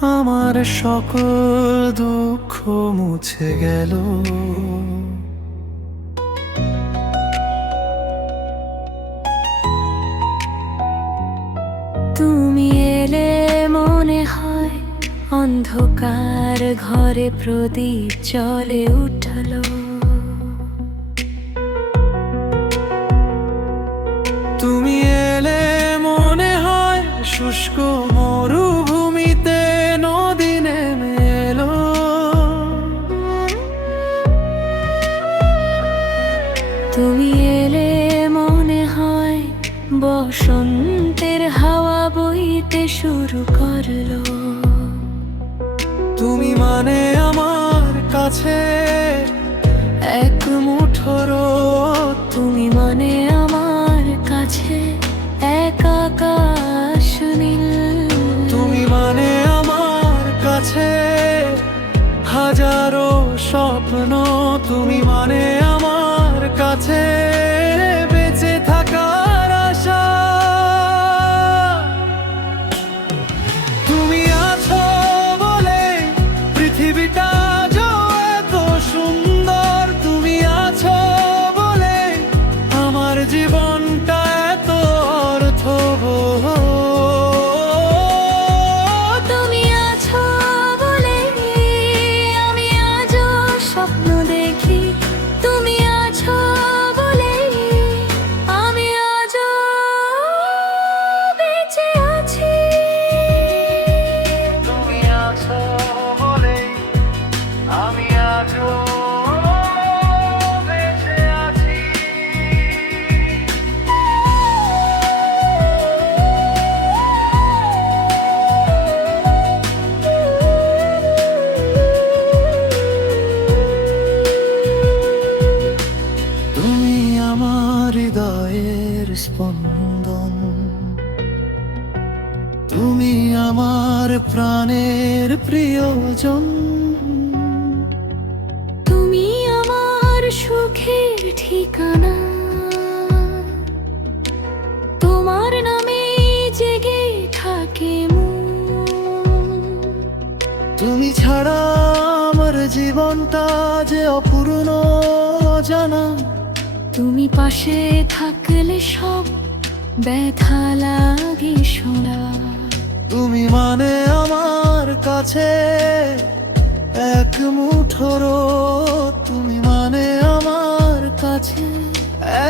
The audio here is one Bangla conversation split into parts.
আমার সকল দুঃখ মুছে গেল। তুমি এলে মনে হয় অন্ধকার ঘরে প্রদীপ জ্বলে উঠলো। তুমি এলে মনে হয় শুষ্ক মরুভূমিতে নদী নেমে এলো। তুমি এলে মনে হয় বসন্তের হাওয়া বইতে শুরু করলো। তুমি মানে আমার কাছে এক মুঠো রোদ। তুমি মানে আমার কাছে এক আকাশ নীল। তুমি মানে আমার কাছে হাজারো স্বপ্ন। তুমি মানে আমার কাছে বেঁচে থাকার আশা। তুমি আছো বলে পৃথিবীটা আজ এত সুন্দর। তুমি আছো বলে আমার জীবনটা এত অর্থবহ। তুমি আছো বলে আমি আজও স্বপ্ন দেখি। তুমি আছো বলে আমি আজও বেঁচে আছি। তুমি আছো বলে আমি আজও বেঁচে আছি। তুমি আমার হৃদয়ের স্পন্দন। তুমি আমার প্রাণের প্রিয়জন। তুমি আমার সুখের ঠিকানা। তোমার নামে জেগে থাকে মন। তুমি ছাড়া আমার জীবনটা যে অপূর্ণ জানা। তুমি পাশে থাকলে সব ব্যথা লাগে শোনা। তুমি মানে আমার কাছে এক মুঠো রোদ। তুমি মানে আমার কাছে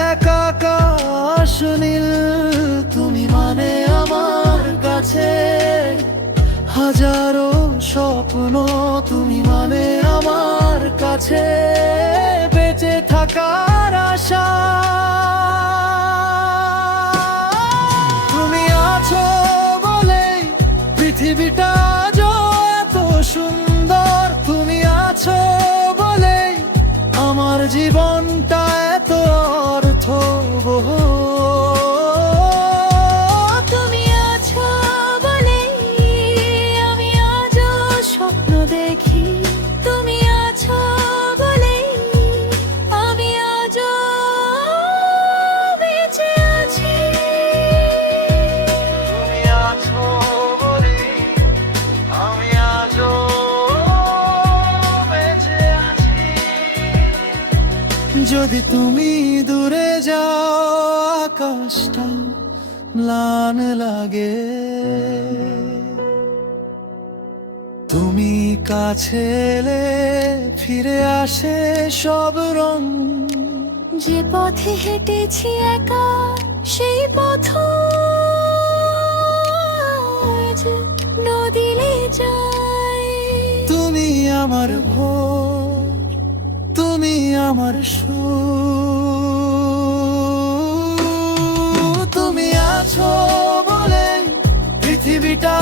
এক আকাশ নীল। তুমি মানে আমার কাছে হাজারো স্বপ্ন। তুমি মানে আমার কাছে বেঁচে থাকার আশা। তুমি আছো বলে পৃথিবীটা আজ এত সুন্দর। তুমি আছো বলে আমার জীবনটা এত অর্থবহ। তুমি আছো বলে আমি আজও স্বপ্ন দেখি। তুমি আছো বলে আমি আজও বেঁচে আছি। তুমি আছো বলে আমি আজও বেঁচে আছি। যদি তুমি দূরে যাও আকাশটা ম্লান লাগে। তুমি কাছে এলে ফিরে আসে সব রং। যে পথে হেঁটেছি একা সেই পথ আজ নদীলে যায়। তুমি আমার ভোর, তুমি আমার সুর। তুমি আছো বলে পৃথিবীটা